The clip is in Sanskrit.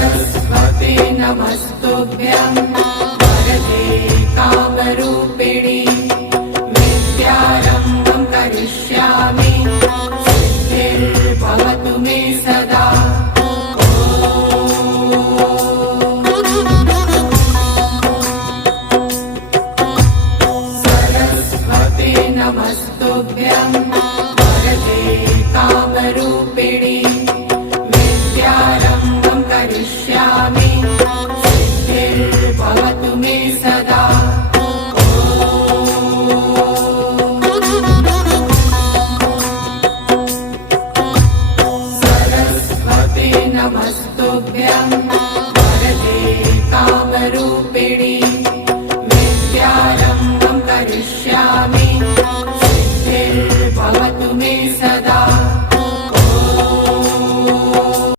सरस्वते नमस्तुभ्यं वरदे कामरूपिणि विद्यारम्भं करिष्यामि सिद्धिर्भवतु मे सदा। सरस्वते नमस्तुभ्यं वरदे कामरूपिणि विद्यारम्भं करिष्यामि सिद्धिर्भवतु मे सदा। सरस्वते नमस्तुभ्यं